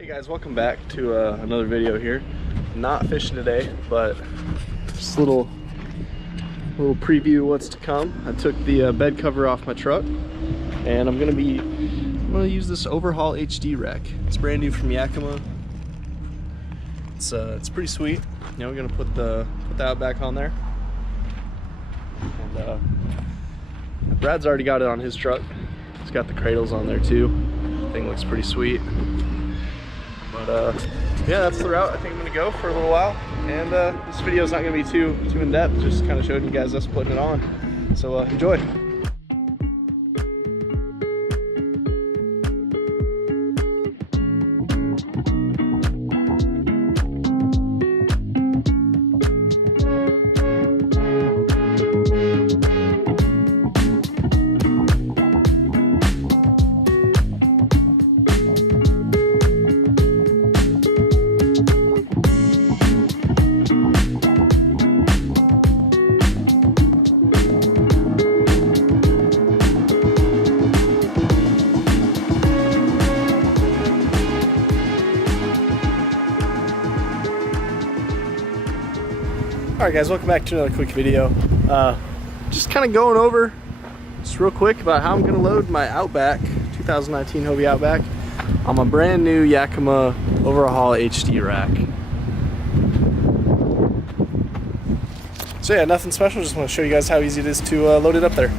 Hey guys, welcome back to another video here. Not fishing today, but just a little preview of what's to come. I took the bed cover off my truck, and I'm gonna use this Overhaul HD rack. It's brand new from Yakima. It's pretty sweet. You know, we're gonna put the Outback on there, and Brad's already got it on his truck. He's got the cradles on there too. Thing looks pretty sweet. But yeah, that's the route I think I'm gonna go for a little while. And this video is not gonna be too in depth, just kind of showing you guys us putting it on. So enjoy. Alright guys, welcome back to another quick video. Just kind of going over, just real quick, about how I'm going to load my Outback, 2019 Hobie Outback, on my brand new Yakima Overhaul HD rack. So yeah, nothing special, just want to show you guys how easy it is to load it up there.